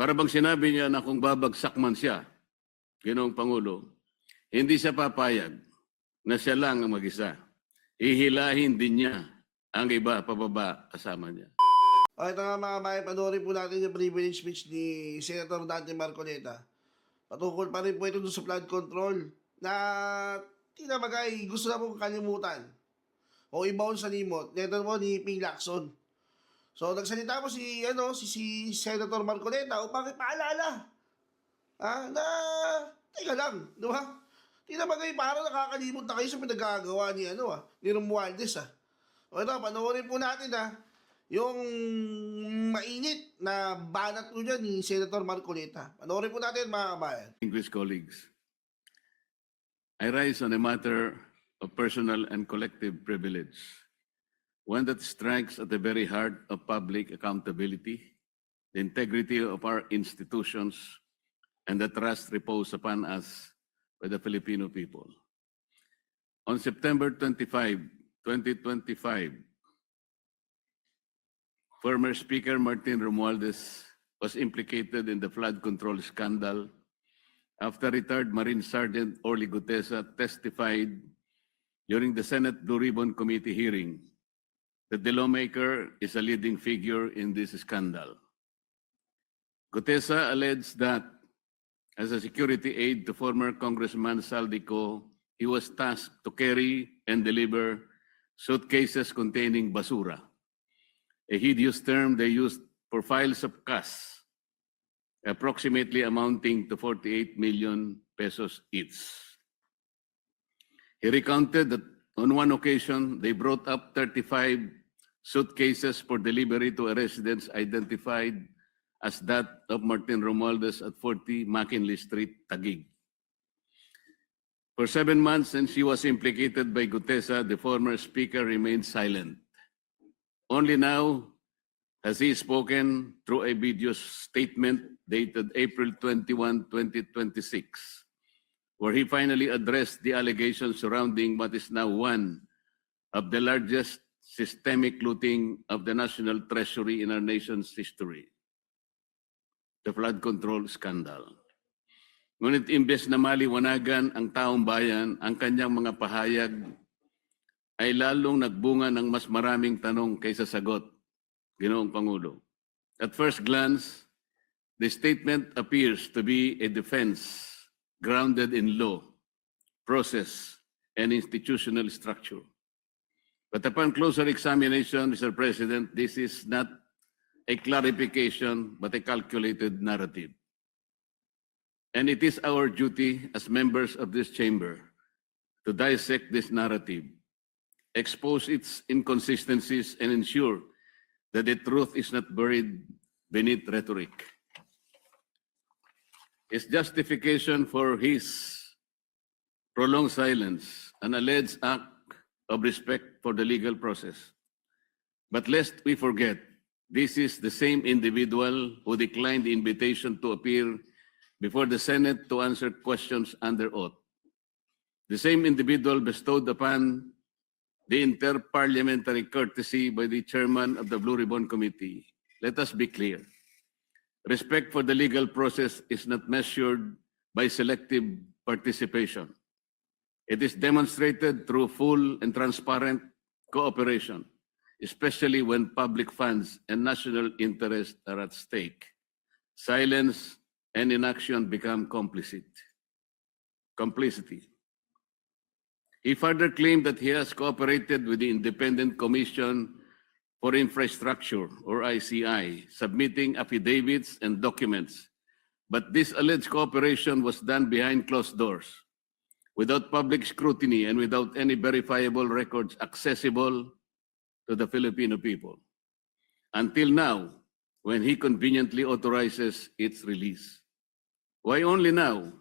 Para bang sinabi niya na kung babagsak man siya, Ginoong Pangulo, hindi siya papayag na siya lang ang mag-isa. Hihilahin din niya ang iba pababa kasama niya. Okay, ito nga mga bayan, panoorin po natin yung privilege speech ni Senator Dante Marcoleta. Patungkol pa rin po ito sa flood control na tinamagay gusto na po kalimutan o ibaon sa limot. Neto po ni Ping Lacson. So nagsalita po si Senator Marcoleta upang ipaalala na teka lang, di ba? Tinamagay parang nakakalimot na kayo sa pinagagawa ni ni Romualdez O ito, panoorin po natin yung mainit na banat po dyan ni Senator Marcoleta. Panoorin po natin mga kabayan. English colleagues, I rise on a matter of personal and collective privilege, one that strikes at the very heart of public accountability, the integrity of our institutions, and the trust reposed upon us by the Filipino people. On September 25, 2025, former Speaker Martin Romualdez was implicated in the flood control scandal after retired Marine Sergeant Orly Gutesa testified during the Senate Blue Ribbon Committee hearing that the lawmaker is a leading figure in this scandal. Gutesa alleged that as a security aide to former Congressman Saldico, he was tasked to carry and deliver suitcases containing basura, a hideous term they used for files of cash, approximately amounting to 48 million pesos each. He recounted that on one occasion, they brought up 35 suitcases for delivery to a residence identified as that of Martin Romualdez at 40 McKinley Street, Taguig. For 7 months since she was implicated by Gutesa, the former speaker remained silent. Only now has he spoken through a video statement dated April 21, 2026, where he finally addressed the allegations surrounding what is now one of the largest systemic looting of the national treasury in our nation's history, the flood control scandal. Ngunit imbes na maliwanagan ang taong bayan, ang kanyang mga pahayag ay lalong nagbunga ng mas maraming tanong kaysa sagot, Ginoong Pangulo. At first glance, the statement appears to be a defense grounded in law, process, and institutional structure. But upon closer examination, Mr. President, this is not a clarification but a calculated narrative. And it is our duty as members of this chamber to dissect this narrative, expose its inconsistencies, and ensure that the truth is not buried beneath rhetoric. His justification for his prolonged silence, an alleged act of respect for the legal process. But lest we forget, this is the same individual who declined the invitation to appear before the Senate to answer questions under oath. The same individual bestowed upon the inter-parliamentary courtesy by the chairman of the Blue Ribbon Committee. Let us be clear. Respect for the legal process is not measured by selective participation. It is demonstrated through full and transparent cooperation, especially when public funds and national interest are at stake. Silence and inaction become complicity. He further claimed that he has cooperated with the Independent Commission for Infrastructure, or ICI, submitting affidavits and documents. But this alleged cooperation was done behind closed doors, without public scrutiny and without any verifiable records accessible to the Filipino people. Until now, when he conveniently authorizes its release. Why only now?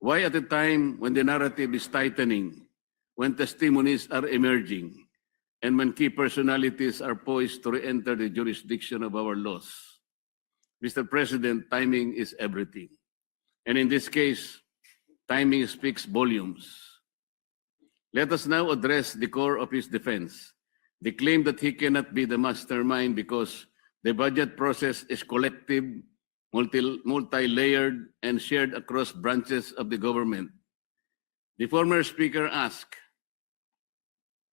Why at a time when the narrative is tightening, when testimonies are emerging, and when key personalities are poised to re-enter the jurisdiction of our laws? Mr. President, timing is everything. And in this case, timing speaks volumes. Let us now address the core of his defense, the claim that he cannot be the mastermind because the budget process is collective multi-layered, and shared across branches of the government. The former speaker asked,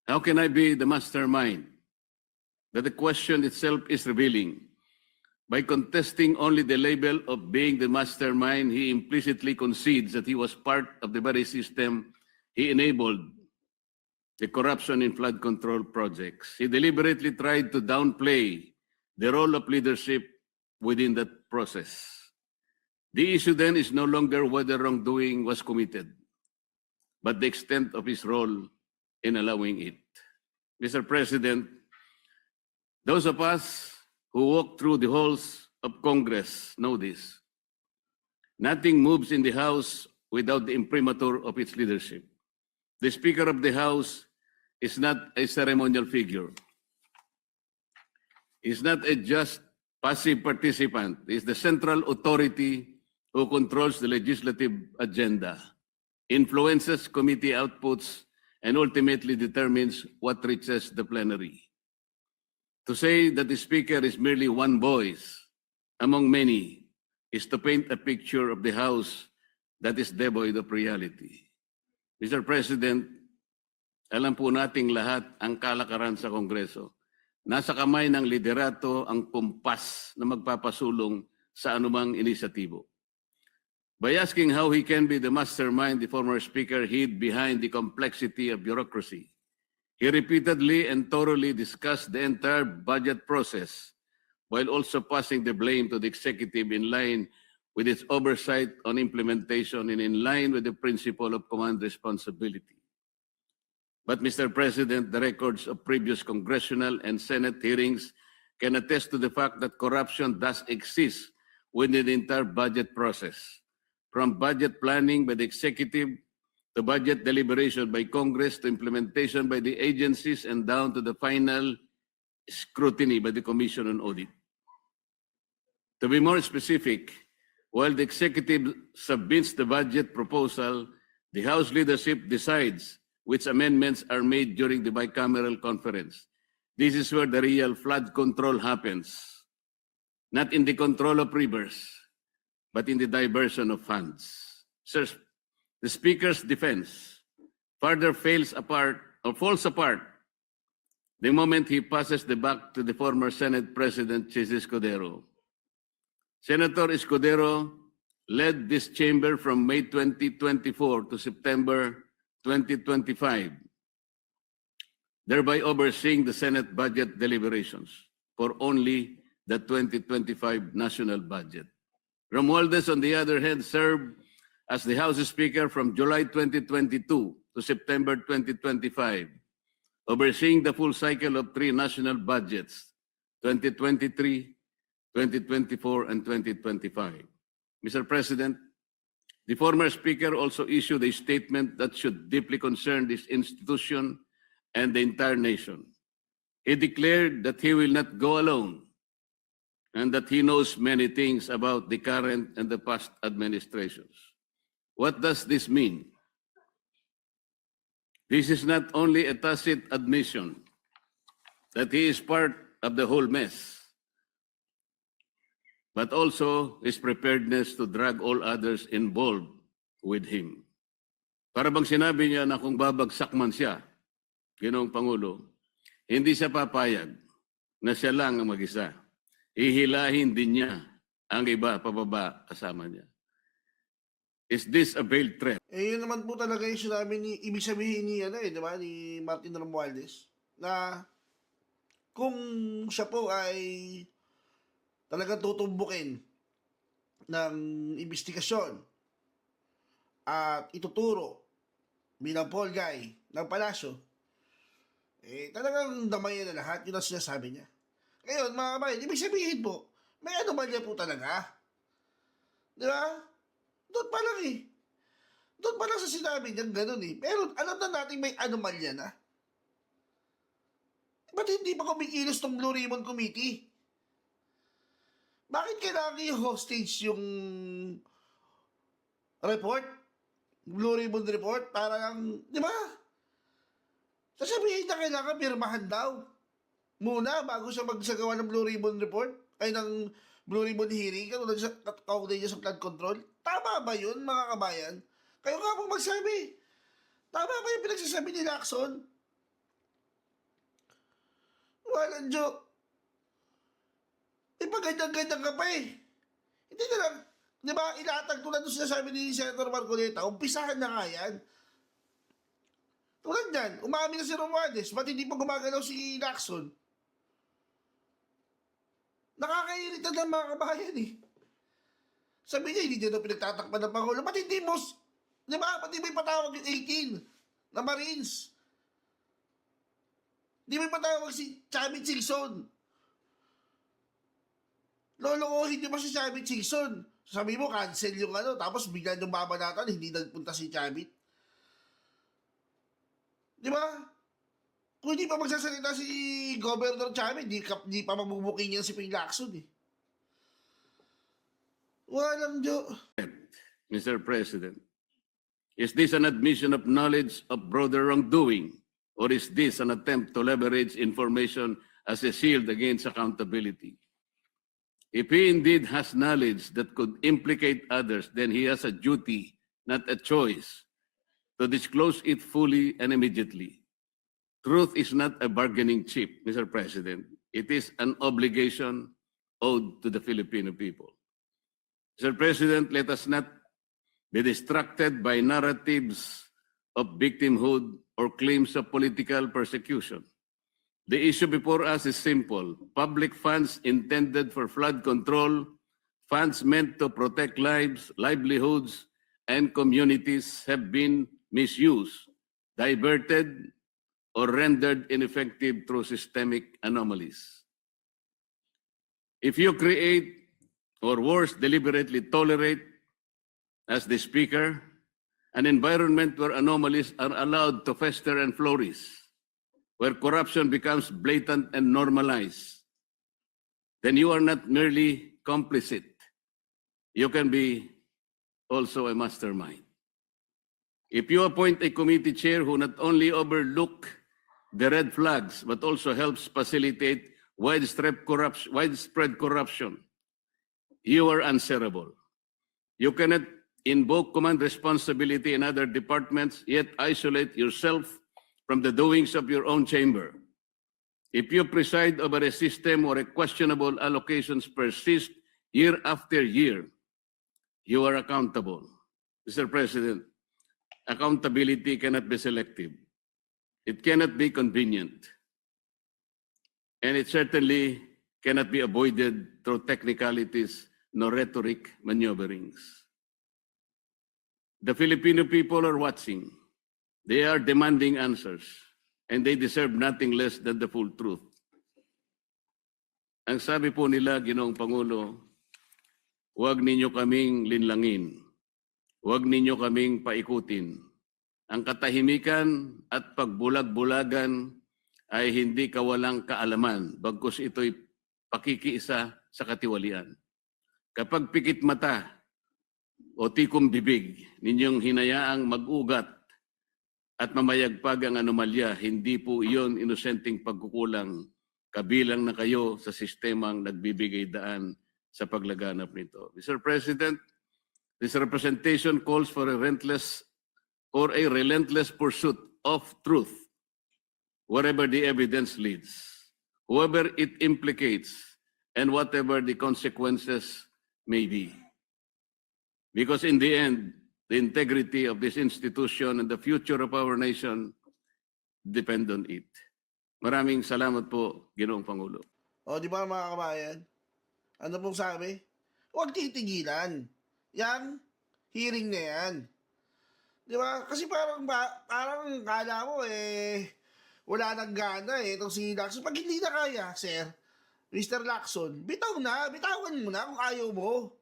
how can I be the mastermind? That the question itself is revealing. By contesting only the label of being the mastermind, he implicitly concedes that he was part of the very system he enabled, the corruption in flood control projects. He deliberately tried to downplay the role of leadership within that process. The issue then is no longer whether wrongdoing was committed, but the extent of his role in allowing it. Mr. President, those of us who walk through the halls of Congress know this. Nothing moves in the House without the imprimatur of its leadership. The Speaker of the House is not a ceremonial figure. He's not a just passive participant. He's the central authority who controls the legislative agenda, influences committee outputs, and ultimately determines what reaches the plenary. To say that the Speaker is merely one voice among many is to paint a picture of the House that is devoid of reality. Mr. President, alam po nating lahat ang kalakaran sa Kongreso. Nasa kamay ng liderato ang kumpas na magpapasulong sa anumang inisyatibo. By asking how he can be the mastermind, the former Speaker hid behind the complexity of bureaucracy. He repeatedly and thoroughly discussed the entire budget process while also passing the blame to the executive in line with its oversight on implementation and in line with the principle of command responsibility. But, Mr. President, the records of previous congressional and Senate hearings can attest to the fact that corruption does exist within the entire budget process, from budget planning by the executive to budget deliberation by Congress to implementation by the agencies and down to the final scrutiny by the Commission on Audit. To be more specific, while the executive submits the budget proposal, the House leadership decides which amendments are made during the bicameral conference. This is where the real flood control happens, not in the control of rivers, but in the diversion of funds. Sir, the Speaker's defense further falls apart the moment he passes the buck to the former Senate President, Chis Escudero. Senator Escudero led this chamber from May 2024 to September 2025, thereby overseeing the Senate budget deliberations for only the 2025 national budget. Romualdez, on the other hand, served as the House Speaker from July 2022 to September 2025, overseeing the full cycle of three national budgets, 2023, 2024, and 2025. Mr. President, the former Speaker also issued a statement that should deeply concern this institution and the entire nation. He declared that he will not go alone and that he knows many things about the current and the past administrations. What does this mean? This is not only a tacit admission that he is part of the whole mess, but also his preparedness to drag all others involved with him. Para bang sinabi niya na kung babagsak man siya, Ginoong Pangulo, hindi siya papayag na siya lang ang mag-isa. Hihilahin din niya ang iba pababa kasama niya. Is this a veiled threat? Eh, yun naman po talaga yung sinabi ni, ibig sabihin ni, di ba, ni Martin Romualdez, na kung siya po ay talagang tutumbukin ng investigasyon at ituturo bilang Paul Guy ng palasyo, eh, talagang damayan na lahat, yun ang sinasabi niya. Ngayon, mga kabayan, ibig sabihin po, may anomalya po talaga. Di ba? Doon pa lang eh. Doon pa lang sa sinabi niyang ganun eh. Pero alam na natin may anomalya na. Ba't hindi pa kumikilos tong Blue Ribbon Committee? Bakit kailangan i-hostage yung report? Blue Ribbon Report? Parang, di ba? Sasabihin na kailangan pirmahan daw muna bago siya magsagawa ng Blue Ribbon Report ay ng Blue Ribbon hearing, kaugnay niya sa flood control? Tama ba yun, mga kabayan? Kayo nga po magsabi. Tama ba yung pinagsasabi ni Lacson? Walang joke. Ipaganyan-ganyan ka pa eh. Hindi na lang, di ba, ilatag tulad ng sinasabi ni Senator Marcoleta, umpisahan na nga yan. Tulad yan, umamin na si Romualdez, ba't hindi pa gumagalaw si Lacson? Nakakairita ng mga kabayan eh. Sabi niya, hindi niya na pinagtatakpan ng Pangulo. Ba't hindi mo, di ba, ba't hindi mo ipatawag yung 18 na Marines? Di mo ipatawag si Chavit Singson. Lolokohin niyo ba si Chavit Singson? Sabi mo, cancel yung ano, tapos bigla yung babanatan, hindi nagpunta si Chavit. Di ba? Kung hindi pa magsasalita si Governor Chavit, di pa magbubuking yan si Ping Lacson eh. Walang Diyo. Mr. President, is this an admission of knowledge of broader wrongdoing, or is this an attempt to leverage information as a shield against accountability? If he indeed has knowledge that could implicate others, then he has a duty, not a choice, to disclose it fully and immediately. Truth is not a bargaining chip, Mr. President. It is an obligation owed to the Filipino people. Mr. President, let us not be distracted by narratives of victimhood or claims of political persecution. The issue before us is simple. Public funds intended for flood control, funds meant to protect lives, livelihoods, and communities have been misused, diverted, or rendered ineffective through systemic anomalies. If you create, or worse, deliberately tolerate, as the Speaker, an environment where anomalies are allowed to fester and flourish, where corruption becomes blatant and normalized, then you are not merely complicit. You can be also a mastermind. If you appoint a committee chair who not only overlook the red flags, but also helps facilitate widespread corruption, you are answerable. You cannot invoke command responsibility in other departments, yet isolate yourself from the doings of your own chamber. If you preside over a system or a questionable allocations persist year after year, you are accountable. Mr. President, accountability cannot be selective. It cannot be convenient. And it certainly cannot be avoided through technicalities nor rhetoric maneuverings. The Filipino people are watching. They are demanding answers, and they deserve nothing less than the full truth. Ang sabi po nila, Ginoong Pangulo, huwag ninyo kaming linlangin. Huwag ninyo kaming paikutin. Ang katahimikan at pagbulag-bulagan ay hindi kawalang kaalaman, bagkus ito'y pakikiisa sa katiwalian. Kapag pikit mata o tikom bibig, ninyong hinayaang mag-ugat at mamayagpag ang anomalya, hindi po iyon inosenteng pagkukulang, kabilang na kayo sa sistemang nagbibigay daan sa paglaganap nito. Mr. President, this representation calls for a relentless pursuit of truth wherever the evidence leads, whoever it implicates, and whatever the consequences may be. Because in the end, the integrity of this institution and the future of our nation depend on it. Maraming salamat po, Ginoong Pangulo. O, di ba mga kabayan? Ano pong sabi? Huwag titigilan. Yang hearing na yan. Di ba? Kasi parang kala mo wala nang gana itong si Lacson. Pag hindi na kaya, sir, Mr. Lacson, bitawan mo na kung ayaw mo.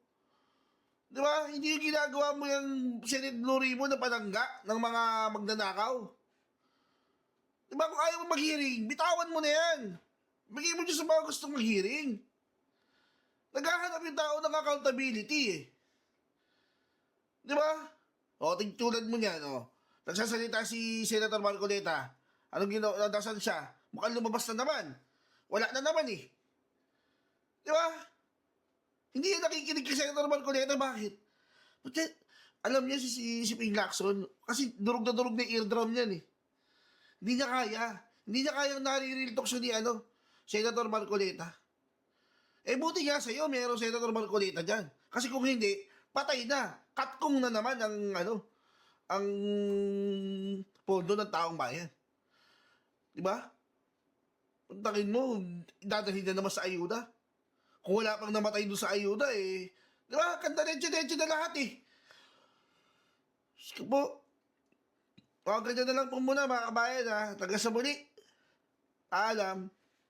Di ba? Hindi yung ginagawa mo yung Senate Blue Ribbon na panangga ng mga magnanakaw. Di ba? Kung ayaw mo mag-hearing, bitawan mo na yan. Bigay mo dyan sa mga gustong mag-hearing. Naghahanap yung tao ng accountability eh. Di ba? O, tulad mo niyan, o. Nagsasalita si Senator Marcoleta. Anong ginawa? Nasaan siya? Mukhang lumabas na naman. Wala na naman eh. Di ba? Hindi yan nakikinig kay Senator Marcoleta. Bakit? Kasi, alam niya si Ping Lacson, kasi durog na eardrum yan eh. Hindi niya kaya. Hindi niya kayang nare-real talk siya ni Senator Marcoleta. Buti nga sa'yo, mayroong Senator Marcoleta dyan. Kasi kung hindi, patay na. Katkong na naman ang pondo ng taong bayan. Diba? Puntakin mo, dadalhin na naman sa ayuda. Kung wala pang namatay doon sa ayuda, diba? Kanta-densyo na lahat eh. Sige po. O, ganyan na lang po muna mga kabayan ha. Taga sa muli. Paalam.